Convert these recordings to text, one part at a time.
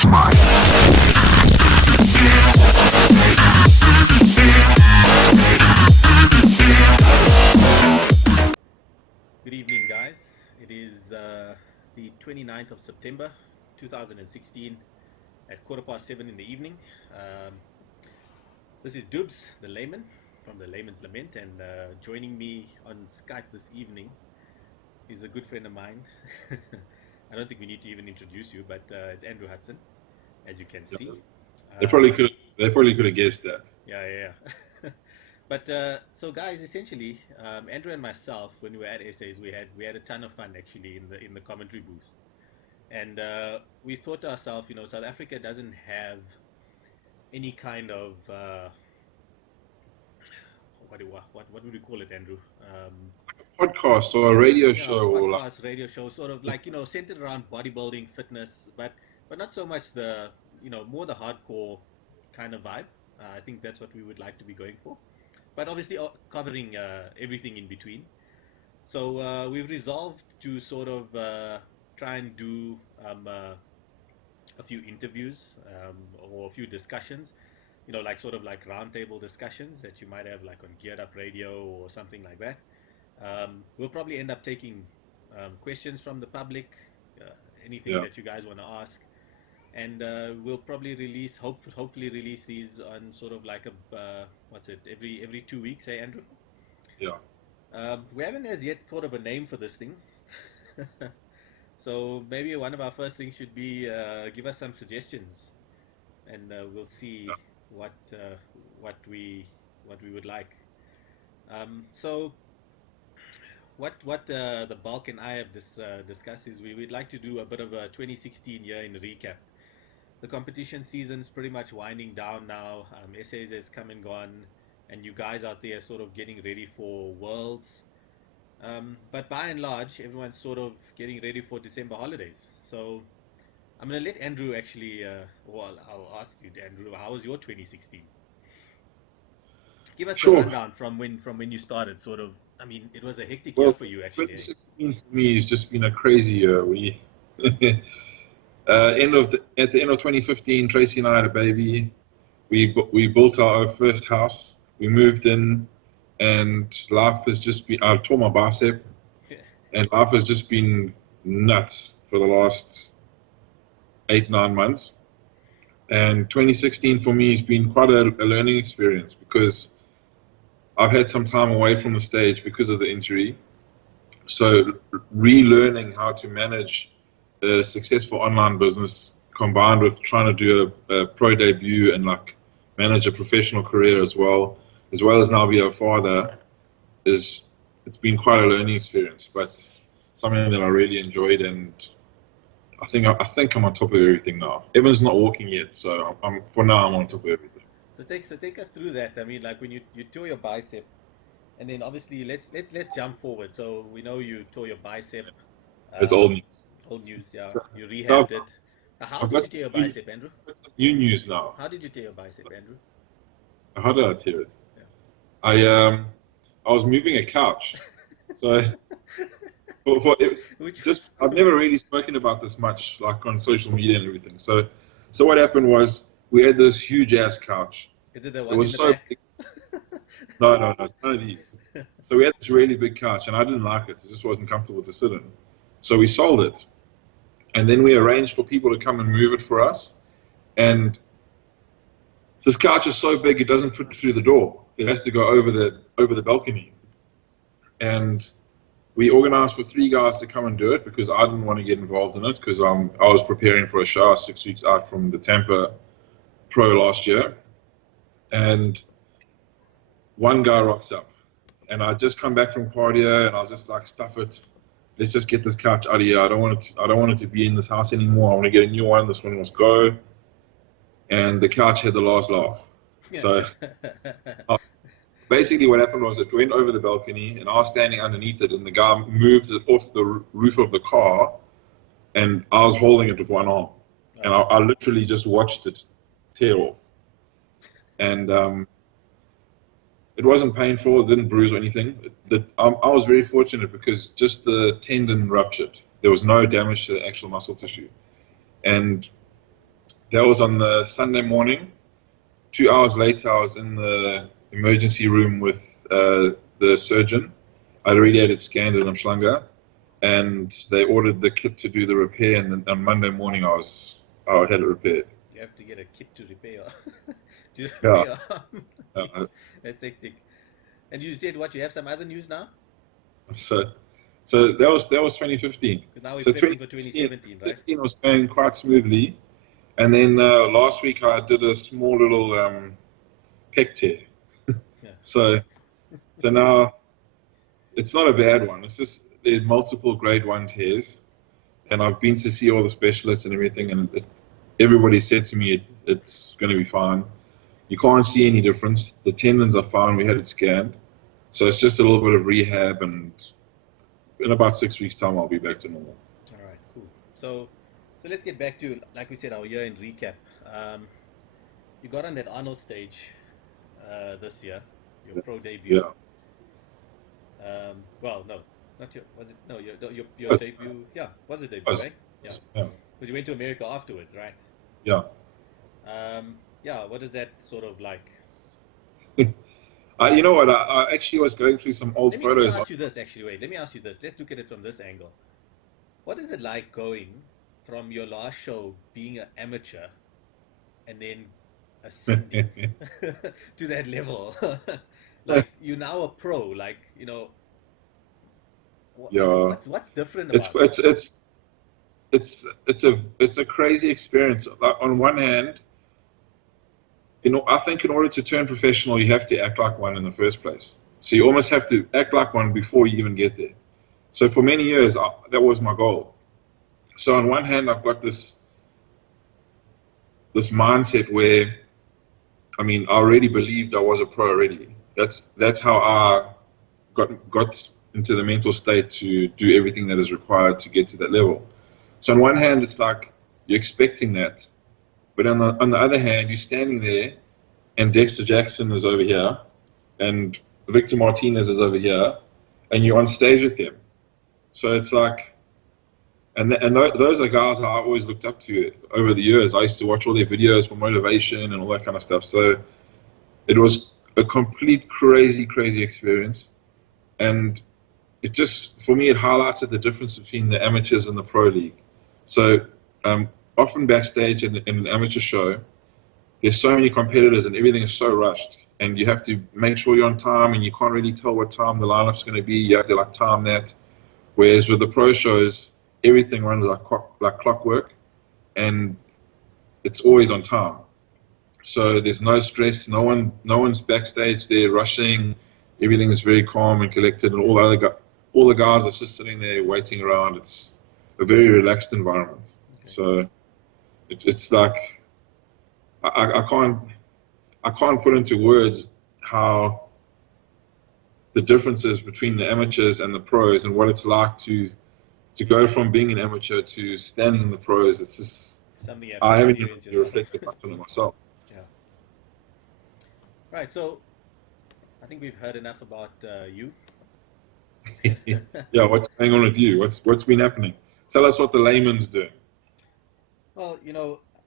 Good evening, guys. It is the 29th of September 2016 at 7:15 in the evening. This is Dubs, the layman from the LaymansLament, and joining me on Skype this evening is a good friend of mine. I don't think we need to even introduce you, but it's Andrew Hudson, as you can see. They probably could. They probably could have guessed that. Yeah. But so guys, essentially, Andrew and myself, when we were at Essays, we had a ton of fun actually in the commentary booth, and we thought to ourselves, South Africa doesn't have any kind of what would we call it, Andrew? Podcast or a radio show, or podcast, radio show, sort of like centered around bodybuilding, fitness, but not so much the more the hardcore kind of vibe. I think that's what we would like to be going for. But obviously covering everything in between. So we've resolved to sort of try and do a few interviews or a few discussions, like sort of like roundtable discussions that you might have like on Geared Up Radio or something like that. We'll probably end up taking questions from the public, anything that you guys want to ask. And we'll probably release, hopefully release these on sort of like a every 2 weeks, hey Andrew? Yeah. We haven't as yet thought of a name for this thing, so maybe one of our first things should be give us some suggestions, and we'll see what we would like. So what the bulk and I have discussed is we'd like to do a bit of a 2016 year in recap. The competition season's pretty much winding down now. Essays has come and gone, and you guys out there are sort of getting ready for Worlds. But by and large, everyone's sort of getting ready for December holidays. So I'm going to let Andrew actually, I'll ask you, Andrew, how was your 2016? Give us a rundown from when you started, sort of. I mean, it was a hectic year for you, actually. 2016 for me has just been a crazy year. At the end of 2015, Tracy and I had a baby. We built our first house. We moved in, and life has just been. I tore my bicep, and life has just been nuts for the last 8-9 months. And 2016 for me has been quite a learning experience because I've had some time away from the stage because of the injury. So relearning how to manage a successful online business combined with trying to do a pro debut and like manage a professional career as well as now be a father, it's been quite a learning experience, but something that I really enjoyed, and I think I'm on top of everything now. Evan's not walking yet, so for now I'm on top of everything. So take us through that. I mean, like when you tore your bicep, and then obviously let's jump forward. So we know you tore your bicep. It's old news. Old news, yeah. You rehabbed it. How did you tear your bicep, Andrew? It's new news now. How did you tear your bicep, Andrew? How did I tear it? Yeah. I was moving a couch, so I've never really spoken about this much, like on social media and everything. So what happened was we had this huge ass couch. Is it the one in the back? Big. No, it's none of these. So we had this really big couch, and I didn't like it. It just wasn't comfortable to sit in. So we sold it, and then we arranged for people to come and move it for us. And this couch is so big it doesn't fit through the door. It has to go over the balcony. And we organized for 3 guys to come and do it because I didn't want to get involved in it because I was preparing for a show. I was 6 weeks out from the Tampa Pro last year, and one guy rocks up, and I just come back from cardio, and I was just like, stuff it. Let's just get this couch out of here. I don't want it to be in this house anymore. I want to get a new one. This one must go. And the couch had the last laugh. Yeah. So basically what happened was it went over the balcony, and I was standing underneath it, and the guy moved it off the roof of the car, and I was holding it with one arm. And I literally just watched it tear off. And it wasn't painful, it didn't bruise or anything. I was very fortunate because just the tendon ruptured. There was no damage to the actual muscle tissue. And That was on the Sunday morning. 2 hours later, I was in the emergency room with the surgeon. I'd already had it scanned in Umhlanga, and they ordered the kit to do the repair. And then on Monday morning, I had it repaired. You have to get a kit to repair your, to repair Yeah. your arm. Uh, That's hectic. And you said what? You have some other news now? so so that was 2015. Because now we're So prepping for 2016, 2017, right? was going quite smoothly, and then last week I did a small little pec tear. Yeah. So now it's not a bad one. It's just there's multiple grade one tears, and I've been to see all the specialists and everything, and everybody said to me it's going to be fine. You can't see any difference. The tendons are fine. We had it scanned, so it's just a little bit of rehab, and in about 6 weeks' time, I'll be back to normal. All right, cool. So let's get back to, like we said, our year in recap. You got on that Arnold stage this year, your pro debut. Yeah. Well, no, not your. Was it? No, your Yes. debut. Yeah, was it debut, Yes. right? Yeah, Yeah. because you went to America afterwards, right? Yeah. Yeah. What is that sort of like? You know what? I actually was going through some old Let me photos. ask you this. Actually, wait. Let me ask you this. Let's look at it from this angle. What is it like going from your last show being an amateur and then ascending to that level? Like you're now a pro. Like Yeah. what's different It's about that? it's it's a crazy experience. Like, on one hand, I think in order to turn professional, you have to act like one in the first place. So you almost have to act like one before you even get there. So for many years, that was my goal. So on one hand, I've got this mindset where, I mean, I already believed I was a pro already. That's how I got into the mental state to do everything that is required to get to that level. So on one hand, it's like you're expecting that, but on the other hand, you're standing there, and Dexter Jackson is over here, and Victor Martinez is over here, and you're on stage with them. So it's like, those are guys I always looked up to over the years. I used to watch all their videos for motivation and all that kind of stuff. So it was a complete crazy experience, and it just, for me, it highlighted the difference between the amateurs and the pro league. So often backstage in an amateur show, there's so many competitors and everything is so rushed, and you have to make sure you're on time, and you can't really tell what time the lineup's going to be. You have to like time that. Whereas with the pro shows, everything runs like clockwork, and it's always on time. So there's no stress. No one's backstage there rushing. Everything is very calm and collected, and all the guys are just sitting there waiting around. It's a very relaxed environment. Okay. So it's like I can't put into words how the differences between the amateurs and the pros, and what it's like to go from being an amateur to standing in the pros. It's just, Something you have to I haven't even experience really yourself. reflected much on it myself. Yeah. Right. So I think we've heard enough about you. Yeah, what's going on with you? What's been happening? Tell us what the layman's doing. Well,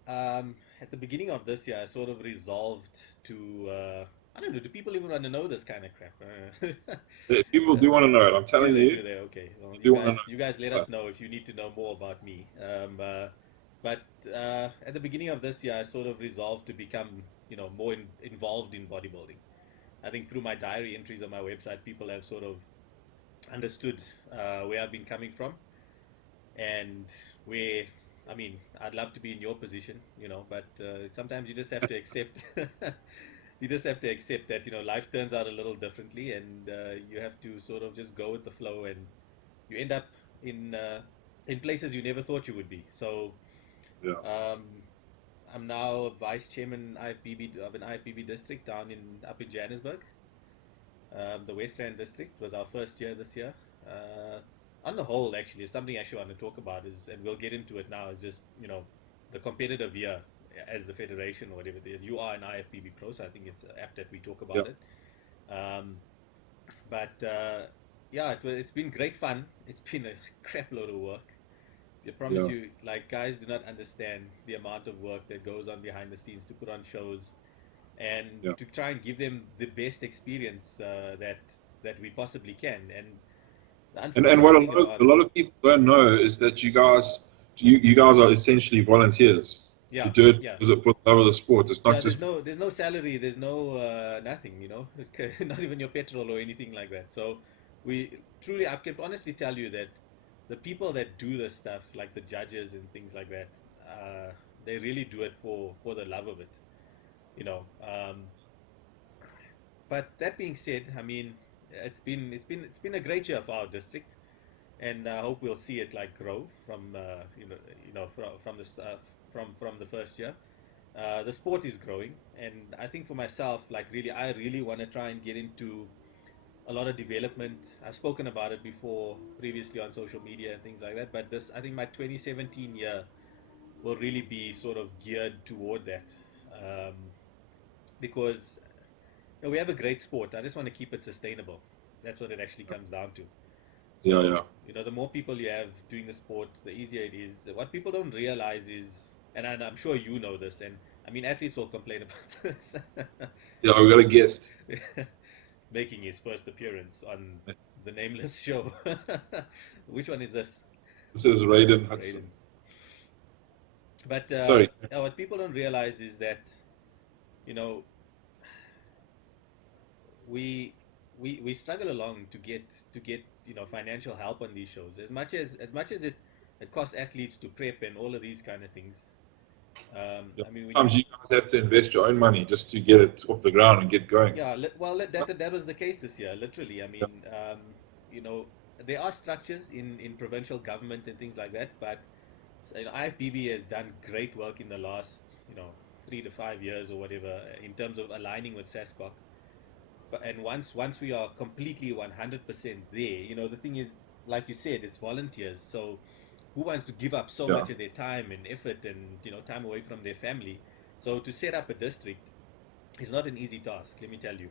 at the beginning of this year, I sort of resolved to, I don't know, do people even want to know this kind of crap? People do want to know it. I'm telling you, Do they? Okay. Well, do want to you guys let know. us know if you need to know more about me. But at the beginning of this year, I sort of resolved to become, more involved in bodybuilding. I think through my diary entries on my website, people have sort of understood where I've been coming from, and where, I mean, I'd love to be in your position, but sometimes you just have to accept. You just have to accept that life turns out a little differently, and you have to sort of just go with the flow, and you end up in places you never thought you would be. So Yeah. I'm now vice chairman IFBB of an IFBB district up in Johannesburg. The West Rand district was our first year this year. On the whole, actually, something I actually want to talk about is, and we'll get into it now, is just the competitive year as the federation or whatever it is. You are an IFBB pro, so I think it's apt that we talk about Yeah. it. But yeah, it's been great fun. It's been a crap load of work. promise Yeah. you, like, guys do not understand the amount of work that goes on behind the scenes to put on shows and Yeah. to try and give them the best experience that we possibly can. And the And what unfortunate thing about a it, lot of people don't know is that you guys are essentially volunteers. You yeah, do it yeah, for the love of the sport. It's not yeah. just There's no salary, there's no nothing, you know, not even your petrol or anything like that. So we truly, I can honestly tell you that the people that do this stuff, like the judges and things like that, they really do it for the love of it, you know. But that being said, I mean, it's been a great year for our district, and I hope we'll see it like grow from from the stuff from the first year. The sport is growing, and I think for myself, like really, I really want to try and get into a lot of development. I've spoken about it before previously on social media and things like that. But this, I think, my 2017 year will really be sort of geared toward that, um, because we have a great sport. I just want to keep it sustainable. That's what it actually comes down to. yeah, So, yeah, the more people you have doing the sport, the easier it is. What people don't realize is, and I'm sure you know this, and I mean, athletes will complain about this, yeah. We got a guest. making his first appearance on the nameless show. Which one is this? This is Raiden Raiden. Hudson. But Sorry. what people don't realize is that, you know, we we struggle along to get financial help on these shows. As much as it costs athletes to prep and all of these kind of things. Yeah. I mean, when you Sometimes you guys have to invest your own money just to get it off the ground and get going. yeah, well, that was the case this year. Literally, I mean, you know, there are structures in provincial government and things like that, but IFBB has done great work in the last 3 to 5 years or whatever in terms of aligning with SASCOC. But and once we are completely 100% there, the thing is, like you said, it's volunteers. So who wants to give up so Yeah, much of their time and effort and time away from their family? So to set up a district is not an easy task, let me tell you.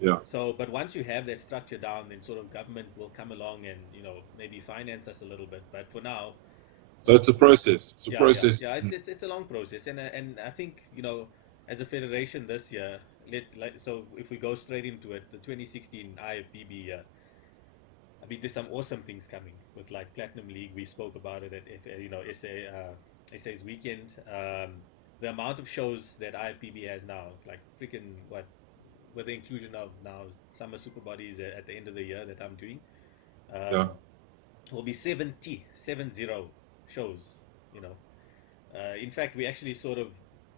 yeah. But once you have that structure down, then sort of government will come along and maybe finance us a little bit. But for now, So it's a it's process. It's a yeah, yeah, process. yeah. It's a long process, and I think as a federation this year, so if we go straight into it, the 2016 IFBB year. I mean, there's some awesome things coming with like Platinum League. We spoke about it at SA's weekend. The amount of shows that IFBB has now, like freaking what, with the inclusion of now summer super bodies at the end of the year that I'm doing, Yeah, um, will be 70 shows. You know, in fact, we're actually sort of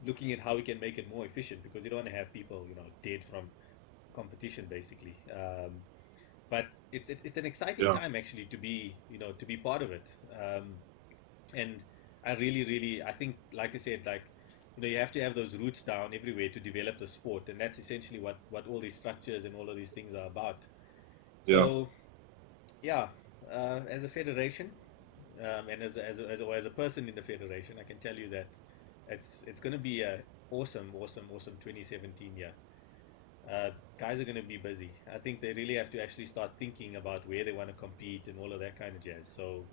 looking at how we can make it more efficient because you don't want to have people dead from competition basically. But it's an exciting yeah. time actually to be part of it, and I really I think, like I said, like you have to have those roots down everywhere to develop the sport, and that's essentially what all these structures and all of these things are about. Yeah. So yeah, as a federation, and as a person in the federation, I can tell you that it's going to be a awesome 2017 year. Guys are going to be busy. I think they really have to actually start thinking about where they want to compete and all of that kind of jazz. So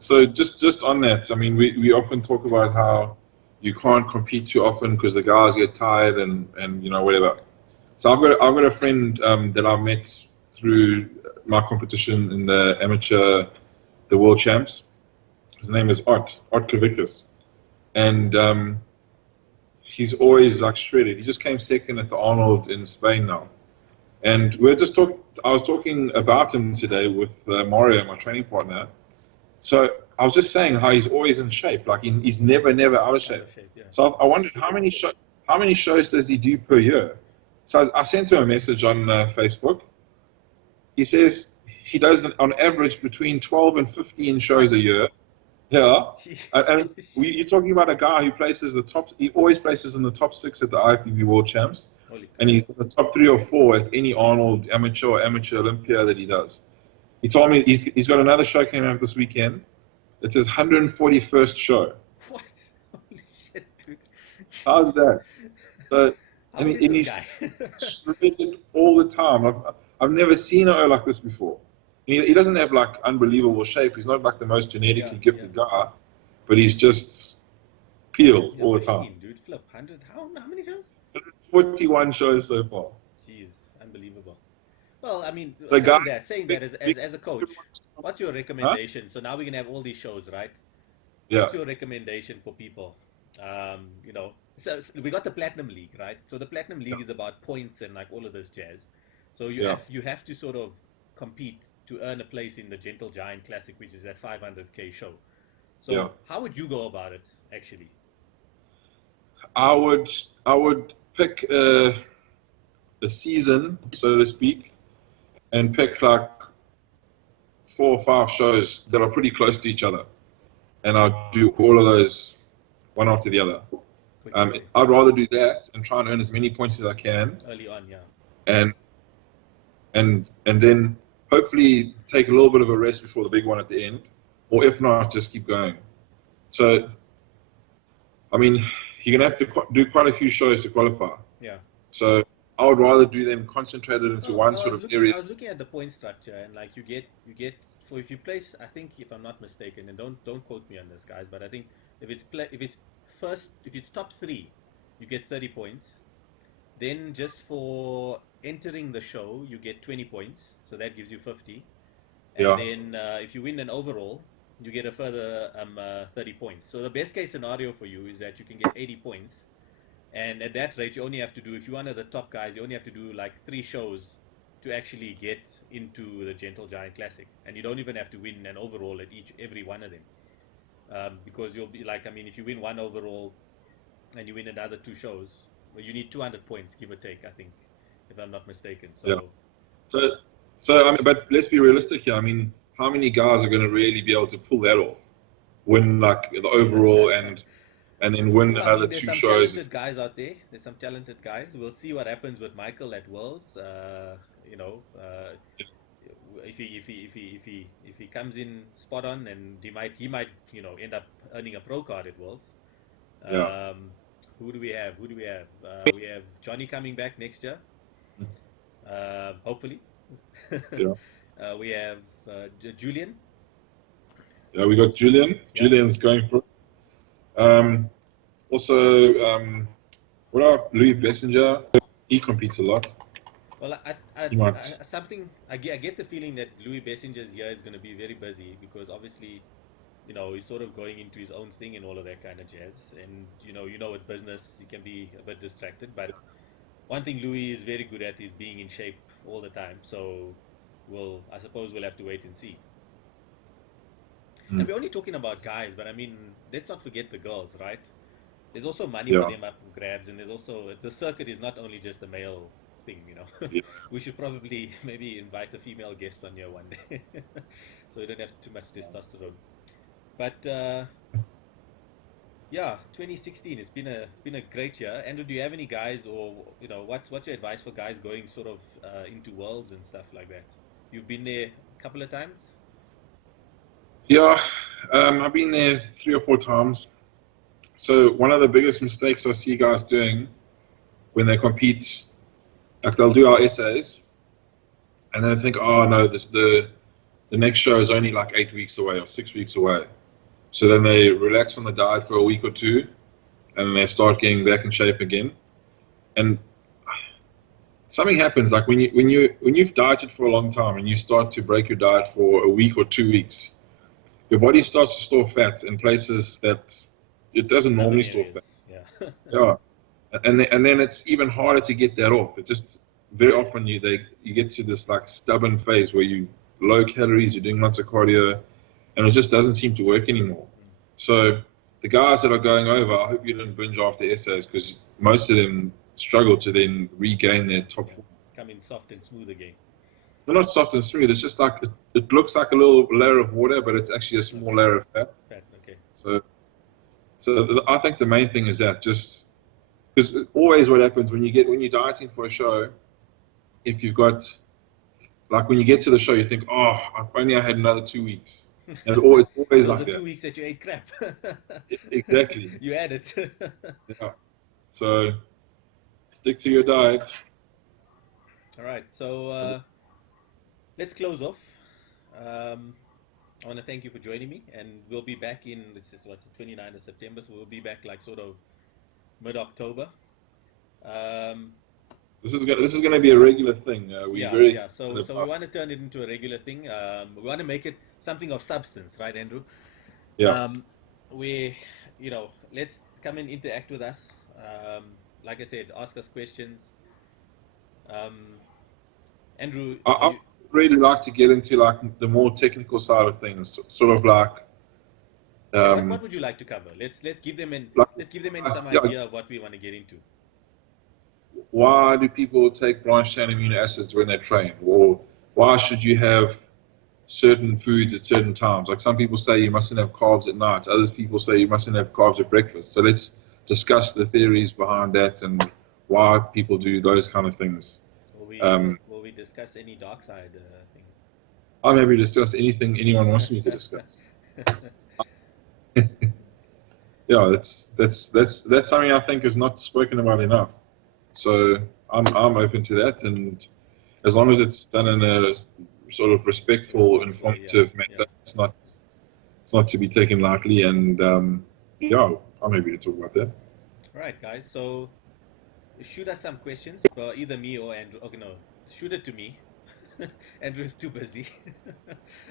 So just on that, I mean, we often talk about how you can't compete too often because the guys get tired and whatever. So I've got a friend that I met through my competition in the amateur, the world champs. His name is Art Kavickas, and he's always like shredded. He just came second at the Arnold in Spain now. And I was talking about him today with Mario, my training partner. So I was just saying how he's always in shape. Like he's never out of out shape. of shape, yeah. So I wondered how many shows does he do per year? So I sent him a message on Facebook. He says he does on average between 12 and 15 shows What? a year. Yeah, and Jeez. you're talking about a guy who places the top. He always places in the top 6 at the IFBB World Champs, Holy and crap! he's in the top 3 or 4 at any Arnold amateur or amateur Olympia that he does. He told me he's got another show coming up this weekend. It's his 141st show. What? Holy shit, dude! How's Jeez. that? So, How and, old he, is and this he's guy? shredded all the time. I've never seen a O like this before. He doesn't have like unbelievable shape. He's not like the most genetically Yeah. gifted guy, but he's just peel Yeah, all the time. machine, dude. Flip 100. How many shows? 41 shows so far. Jeez, unbelievable. Well, I mean, So guys, saying big, that big, as a coach, what's your huh? recommendation? So now we can have all these shows, right? Yeah, What's your recommendation for people? We got the Platinum League, right? So the Platinum League is about points and like all of this jazz. So yeah, you have to sort of compete to earn a place in the Gentle Giant Classic, which is that 500K show. yeah. So how would you go about it, actually? I would I would pick a season, so to speak, and pick like 4 or 5 shows that are pretty close to each other, and I'd do all of those one after the other. Quick listings I'd rather do that and try and earn as many points as I can, early on, yeah. and and then hopefully take a little bit of a rest before the big one at the end, or if not, just keep going. So, I mean, you're gonna have to do quite a few shows to qualify. Yeah. So I would rather do them concentrated into one Well, sort of area. I was looking at the point structure, and like you get for if you place, I think if I'm not mistaken, and don't quote me on this, guys, but I think if it's first, if it's top three, you get 30 points. Then just for entering the show, you get 20 points, so that gives you 50. And Yeah, then if you win an overall, you get a further 30 points. So the best case scenario for you is that you can get 80 points, and at that rate, you only have to do, if you're one of the top guys, you only have to do like 3 shows to actually get into the Gentle Giant Classic, and you don't even have to win an overall at every one of them, because you'll be like, I mean, if you win one overall and you win another 2 shows, well, you need 200 points, give or take, I think, if I'm not mistaken. yeah. So So, so I mean, but let's be realistic here. I mean, how many guys are going to really be able to pull that off? Win like the overall and then win Well, I another mean, there's two some shows. talented guys out there. There's some talented guys. We'll see what happens with Michael at Worlds. If he comes in spot on, and he might end up earning a pro card at Worlds. Yeah, Who do we have? We have Johnny coming back next year, hopefully. yeah, We have Julian. yeah. We got Julian. Yeah. Julian's going for it. Also, what about Louis Bessinger? He competes a lot. Well, He might. I get the feeling that Louis Bessinger's year is going to be very busy because obviously, he's sort of going into his own thing and all of that kind of jazz. And with business, you can be a bit distracted. But one thing Louis is very good at is being in shape all the time. So, I suppose we'll have to wait and see. And we're only talking about guys, but I mean, let's not forget the girls, right? There's also money for Yeah, them up for grabs, and there's also the circuit is not only just a male thing. yeah, We should probably maybe invite a female guest on here one day, so we don't have too much testosterone. But yeah, 2016. It's been a great year. Andrew, do you have any guys, or what's your advice for guys going sort of into worlds and stuff like that? You've been there a couple of times. yeah. I've been there 3 or 4 times. So one of the biggest mistakes I see guys doing when they compete, like they'll do our essays, and then they think, oh no, the next show is only like 8 weeks away or 6 weeks away. So then they relax on the diet for a week or two, and then they start getting back in shape again. And something happens, like when you've dieted for a long time and you start to break your diet for a week or 2 weeks, your body starts to store fat in places that it doesn't Stubborn normally store fat. areas. Yeah. Yeah, and then it's even harder to get that off. It just very often you get to this like stubborn phase where you low calories, you're doing lots of cardio, and it just doesn't seem to work anymore. So the guys that are going over, I hope you didn't binge after essays because most of them struggle to then regain their top form. Come in soft and smooth again. They're not soft and smooth. It's just like it looks like a little layer of water, but it's actually a small layer of fat. Fat, okay. So I think the main thing is that just because always what happens when you're dieting for a show, if you've got like when you get to the show, you think, oh, if only I had another 2 weeks. And it's always Those like are that. 2 weeks that you ate crap. Exactly. You had it. Yeah. So stick to your diet. All right. So let's close off I want to thank you for joining me, and we'll be back in, what's the 29th of September, so we'll be back like sort of mid-October. Um, This is gonna be a regular thing. We're very yeah. So excited we about. want to turn it into a regular thing. We want to make it something of substance, right, Andrew? Yeah. We, let's come and interact with us. Like I said, ask us questions. Um, Andrew, I really like to get into like the more technical side of things, sort of like yeah, what um, would you like to cover? Let's give them in like let's give them in some yeah, idea of what we want to get into. why do people take branched chain amino acids when they train, or why should you have certain foods at certain times? Like some people say you mustn't have carbs at night, others people say you mustn't have carbs at breakfast. So let's discuss the theories behind that and why people do those kind of things. Will we Um, will we discuss any dark side things? I'm happy to discuss anything anyone wants me to discuss. Yeah, that's something I think is not spoken about enough. So I'm open to that, and as long as it's done in a sort of respectful, Respectfully, yeah, informative yeah. manner, it's not to be taken lightly. And yeah, I'm happy to talk about that. All right, guys. So shoot us some questions for either me or Andrew. Okay, no, shoot it to me. Andrew's too busy.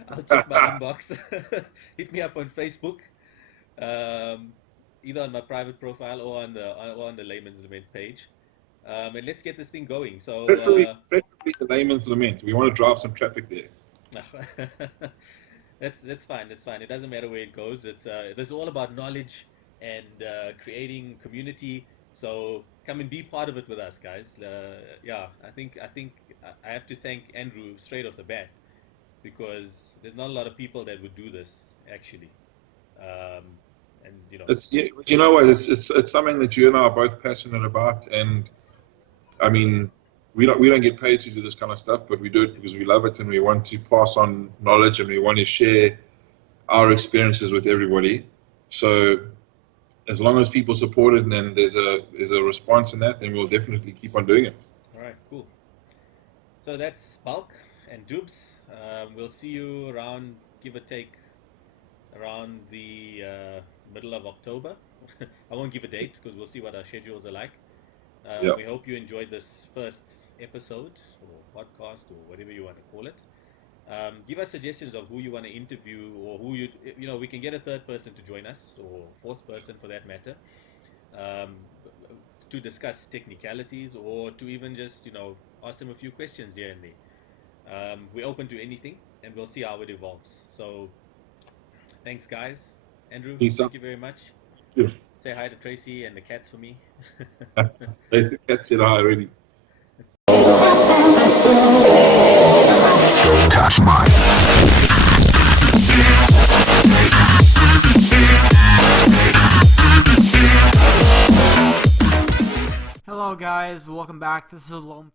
I'll check my inbox. Hit me up on Facebook, um, either on my private profile or on the Layman's Lament page. And let's get this thing going. So Preferably the layman's lament. We want to drive some traffic there. that's fine. That's fine. It doesn't matter where it goes. This is all about knowledge and creating community. So come and be part of it with us, guys. Yeah, I think I have to thank Andrew straight off the bat because there's not a lot of people that would do this actually. Um, and It's you know what? It's something that you and I are both passionate about, and I mean, we don't get paid to do this kind of stuff, but we do it because we love it and we want to pass on knowledge and we want to share our experiences with everybody. So as long as people support it and then there's a response in that, then we'll definitely keep on doing it. all right, cool. So that's Bulk and Dubs. We'll see you around, give or take, around the middle of October. I won't give a date because we'll see what our schedules are like. Yeah. We hope you enjoyed this first episode or podcast or whatever you want to call it. Give us suggestions of who you want to interview or who we can get a third person to join us or fourth person for that matter, to discuss technicalities or to even just ask them a few questions here and there. We're open to anything and we'll see how it evolves. So thanks, guys. Andrew, Peace thank out. you very much. Yeah. Say hi to Tracy and the cats for me. The cat said hi already. Touch mine. Hello guys, welcome back. This is Lone